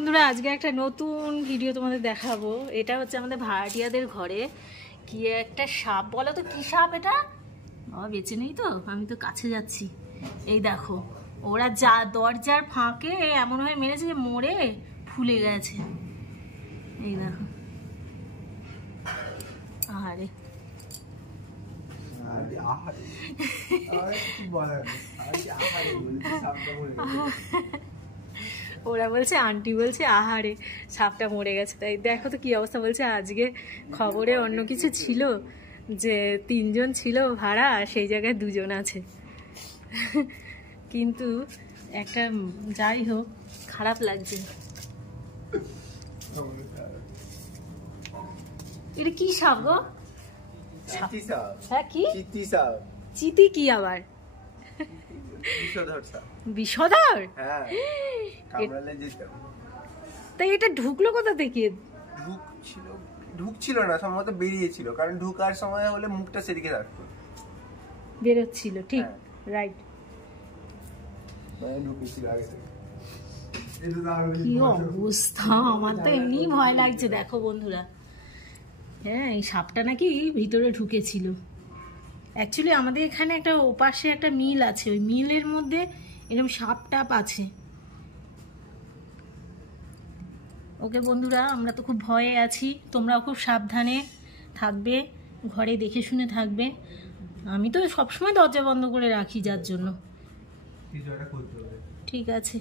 বন্ধুরা আজকে একটা নতুন ভিডিও তোমাদের দেখাবো। এটা হচ্ছে আমাদের ভাড়াটিয়াদের ঘরে কি একটা সাপ, বলো তো কি সাপ এটা? বাবা বেঁচে নেই তো, আমি তো কাছে যাচ্ছি। এই দেখো, ওরা যা দরজার ফাঁকে এমন ভাবে মেরেছে যে মরে ফুলে গেছে। এই দেখো, আরে ওরা বলছে, আন্টি বলছে আহারে সাপটা মরে গেছে। তাই দেখো তো কি অবস্থা। বলছে আজকে খবরে অন্য কিছু ছিল যে 3 জন ছিল ভাড়া, সেই জায়গায় 2 জন আছে। কিন্তু একটা যাই হোক, খারাপ লাগছে। এটা কি সাপ গো? হ্যাঁ কি চিতি? কি আবার বিষধর? তাই এটা ঢুকলো কোথা থেকে? ঢুকছিল না, সম্ভবত বেরিয়েছিল, কারণ ঢুকার সময় হলে মুখটা সেদিকে থাকতো, বেরোচ্ছিল। ঠিক, রাইট। ঢুকেছিল আগে থেকে। কি অবস্থা, আমার তো এমনি ভয় লাগছে। দেখো বন্ধুরা, হ্যাঁ এই সাপটা নাকি ভিতরে ঢুকেছিল। অ্যাকচুয়ালি আমাদের এখানে একটা ওপাশে একটা মিল আছে, ওই মিলের মধ্যে এরকম সাপ টাপ আছে। ওকে বন্ধুরা, আমরা তো খুব ভয়ে আছি, তোমরাও খুব সাবধানে থাকবে, ঘরে দেখে শুনে থাকবে। আমি তো সবসময় দরজা বন্ধ করে রাখি যার জন্য। ঠিক আছে।